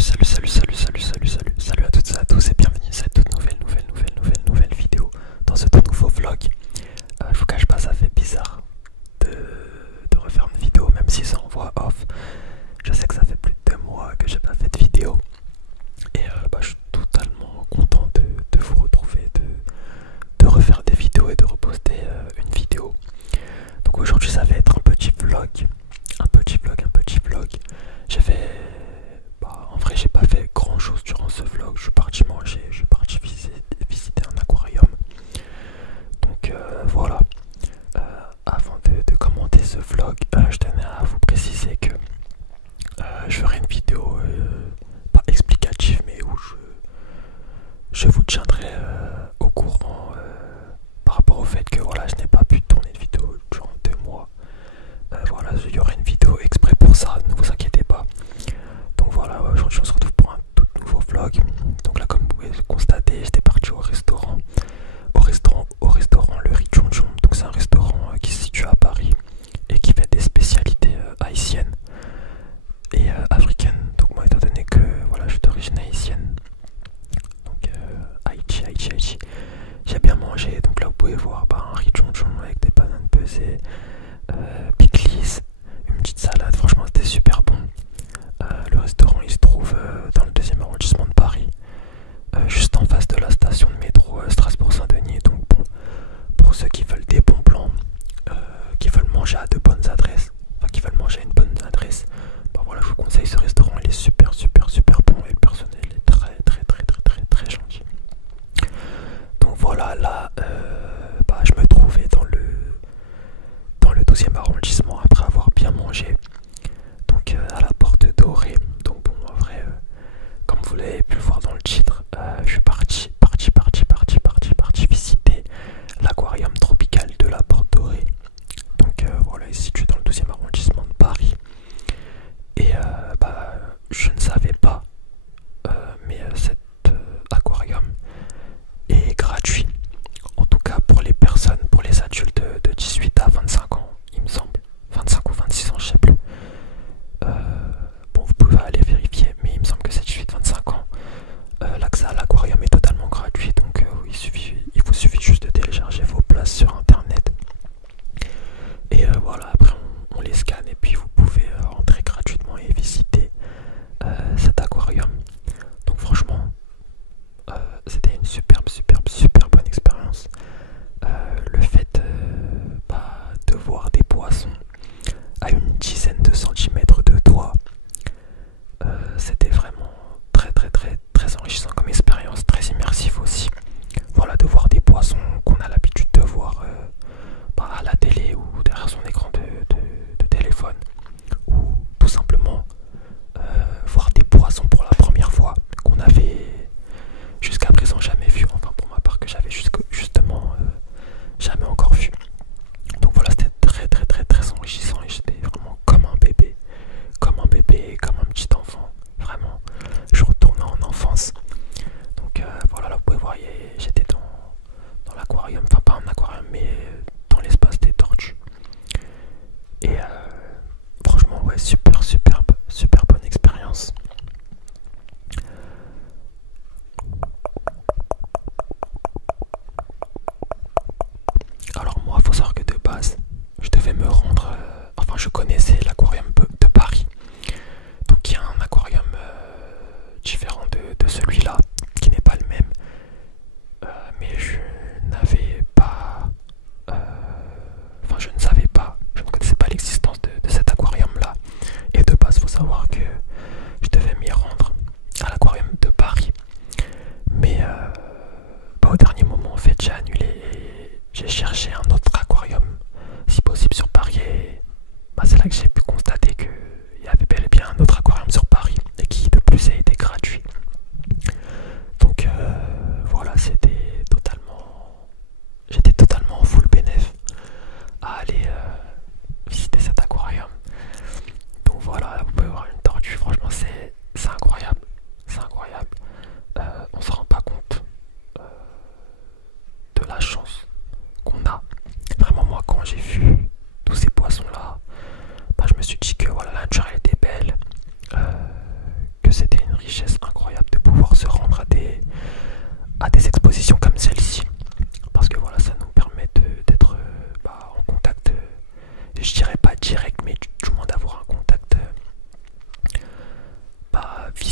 Salut à toutes et à tous et bienvenue à cette toute nouvelle vidéo dans ce tout nouveau vlog. Je vous cache pas, ça fait bizarre de refaire une vidéo même si c'est en voix off. Je sais que ça fait plus de 2 mois que j'ai pas fait de vidéo et je suis totalement content de vous retrouver, de refaire des vidéos et de reposter une vidéo. Donc aujourd'hui ça va être un petit vlog. J'ai fait... en vrai j'ai pas fait grand chose durant ce vlog. Je suis parti manger, je suis parti visiter un aquarium. Donc voilà. Avant de commenter ce vlog, je tenais à vous préciser que je ferai une vidéo pas explicative mais où je vous tiendrai au courant par rapport au fait que voilà, je n'ai pas pu tourner de vidéo durant 2 mois. Voilà, il y aura une vidéo exprès pour ça, ne vous inquiétez pas. Donc voilà, aujourd'hui on se retrouve pour un tout nouveau vlog. Donc là, comme vous pouvez le constater, j'étais parti au restaurant Le Riz Tchon Tchon. Donc c'est un restaurant qui se situe à Paris et qui fait des spécialités haïtiennes et africaines. Donc moi, étant donné que voilà, je suis d'origine haïtienne, donc Haïti, j'ai bien mangé. Donc là, vous pouvez voir un riz tchon tchon avec des bananes pesées, pickles, une petite salade. Franchement, c'était super bon. Le restaurant il se trouve dans le 2e arrondissement de Paris, juste en face de la station de métro Strasbourg-Saint-Denis. Donc bon, pour ceux qui veulent des bons plans, qui veulent manger à de bonnes adresses, enfin qui veulent manger à une bonne adresse, voilà, je vous conseille ce restaurant. Il est super bon et le personnel est très gentil. Donc voilà, là je me trouvais dans le 12e arrondissement après avoir bien mangé. Donc à la Porte Dorée. Donc bon, en vrai, comme vous l'avez pu le voir dans le titre, je suis parti visiter l'aquarium tropical de la Porte Dorée. Donc voilà, il se situe dans le 12e arrondissement de Paris. Et je ne savais pas, mais cet aquarium est gratuit. En tout cas pour les personnes, pour les adultes de 18 à 25 ans, il me semble. 25 ou 26 ans, je sais plus. Vous pouvez aller vérifier, mais il me semble que c'est 18-25 ans. L'accès à l'aquarium est totalement gratuit, donc il vous suffit juste de télécharger vos places sur internet. Et voilà, après on les scanne et puis vous pouvez rentrer gratuitement et visiter cet aquarium. Donc franchement, c'était une super bonne expérience. Le fait de voir des poissons à une dizaine de centimètres de toi, c'était vraiment très enrichissant comme expérience, très immersif aussi. Voilà, de voir des poissons qu'on a l'habitude de voir à la télé ou derrière son écran de téléphone, ou tout simplement voir des poissons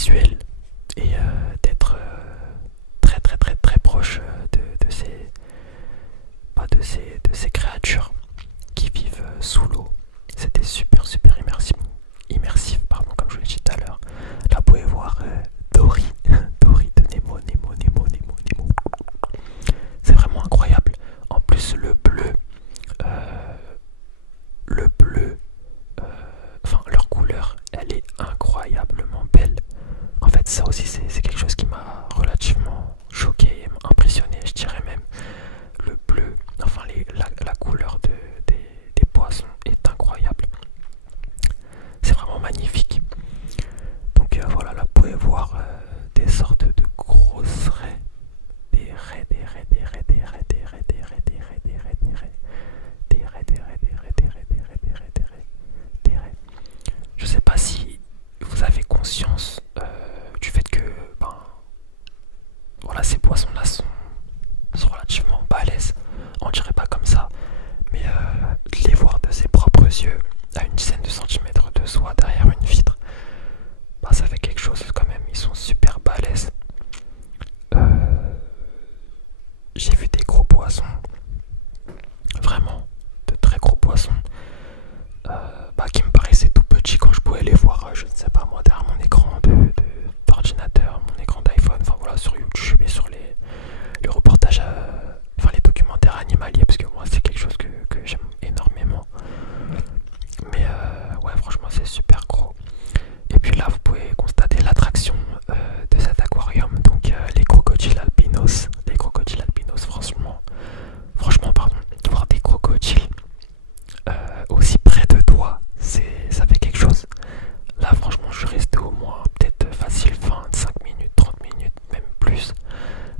visuel et d'être très très très très proche de ces créatures qui vivent sous l'eau. C'était super super immersif pardon, comme je l'ai dit tout à l'heure. Là vous pouvez voir Dory, Dory de Nemo. C'est vraiment incroyable. En plus le bleu, enfin leur couleur, elle est incroyablement belle. En fait ça aussi c'est quelque chose qui m'a relativement choqué et impressionné, je dirais même. Le bleu, enfin la couleur des poissons est incroyable. C'est vraiment magnifique. Donc voilà, là vous pouvez voir des sortes de grosses raies. Des raies. Je sais pas si vous avez conscience du fait que ben voilà, ces poissons là sont relativement balèzes. On dirait pas comme ça, mais les voir de ses propres yeux à une dizaine de centimètres de soi derrière une vitre, bah ça fait quelque chose quand même. Ils sont super balèzes. J'ai vu des gros poissons, vraiment de très gros poissons, qui me paraissaient tout petits quand je pouvais les voir, je ne sais pas moi, derrière mon écran d'ordinateur, mon écran d'iPhone, enfin voilà, sur YouTube et sur les reportages, enfin les documentaires animaliers, parce que moi c'est quelque chose que j'aime énormément. Mais ouais, franchement c'est super gros. Et puis là vous pouvez constater l'attraction de cet aquarium, donc les crocodiles albinos. Les crocodiles albinos, franchement pardon, voir des crocodiles aussi près de toi, ça fait quelque chose. Là franchement je suis resté au moins peut-être facile 25 minutes, 30 minutes, même plus,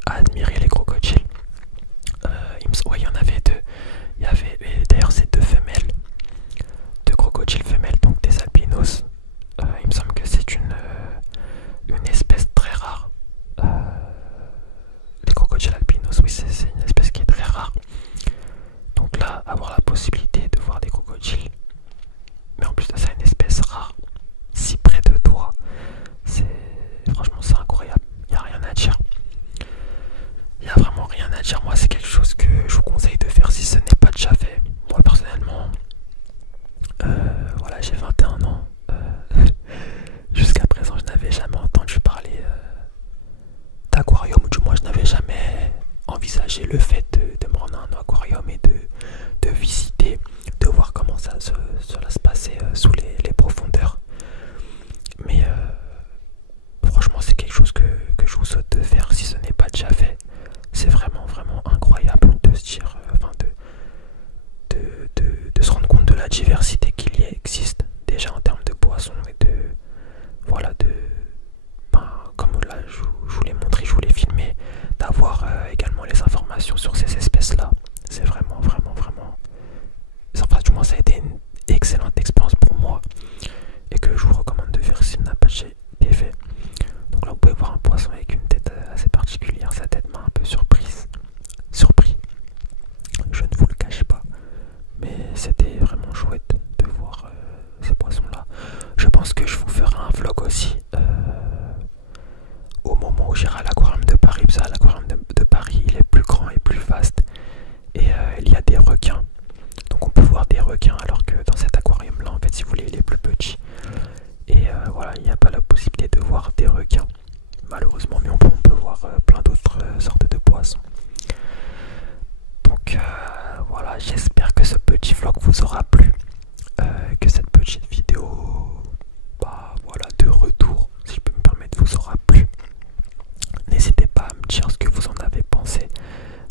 à admirer les crocodiles. Ouais, il y en avait deux. Il y avait d'ailleurs ces deux femelles, deux crocodiles femelles, donc des albinos. Il me semble que c'est une espèce très rare. Les crocodiles albinos, oui, c'est une espèce qui est très rare. Donc là, avoir la possibilité de voir des crocodiles, mais en plus de ça, une espèce rare, si près de toi, franchement c'est incroyable. Il n'y a rien à dire. Il n'y a vraiment rien à dire. Moi, c'est quelque chose que je vous conseille de faire si ce n'est pas déjà fait. Moi, personnellement, voilà, j'ai 21 ans. Jusqu'à présent, je n'avais jamais entendu parler d'aquarium, ou du moins, je n'avais jamais envisagé le fait de me rendre à un aquarium et de visiter, de voir comment cela se passait sous les profondeurs. Mais franchement, c'est quelque chose que je vous souhaite de faire si ce n'est pas déjà fait. C'est vraiment vraiment incroyable de se dire, de se rendre compte de la diversité qu'il y existe déjà en termes de poissons et voilà, comme là je vous l'ai montré, je vous l'ai filmé, d'avoir également les informations sur ces espèces là. C'est vraiment enfin, du moins ça a été une excellente expérience pour moi et que je vous recommande de faire s'il n'a pas été fait. Donc là vous pouvez voir un poisson avec une tête assez particulière, sa tête m'a un peu surpris, je ne vous le cache pas, mais c'était vraiment chouette de voir ces poissons là. Je pense que je vous ferai un vlog aussi au moment où j'irai à l'aquarium de Paris, parce que l'aquarium de Paris il est plus grand et plus vaste et il y a des requins, donc on peut voir des requins, alors que dans cet aquarium là en fait, si vous voulez, il est plus petit et voilà, il n'y a pas la possibilité de voir des requins malheureusement, mais on peut voir plein d'autres sortes de poissons. Donc voilà, j'espère que ce petit vlog vous aura plu, que cette petite vidéo voilà, de retour, si je peux me permettre, vous aura plu. N'hésitez pas à me dire ce que vous en avez pensé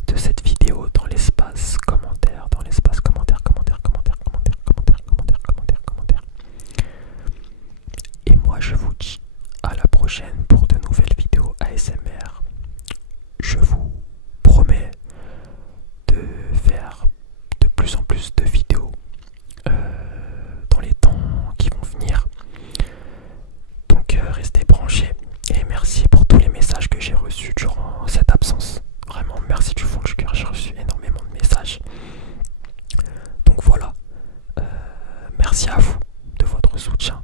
de cette vidéo dans l'espace commentaire, et moi je vous dis à la prochaine pour de nouvelles vidéos ASMR. Je vous promets de faire de plus en plus de vidéos dans les temps qui vont venir. Donc restez branchés et merci pour tous les messages que j'ai reçus durant cette absence. Vraiment merci du fond du cœur, j'ai reçu énormément de messages. Donc voilà, merci à vous de votre soutien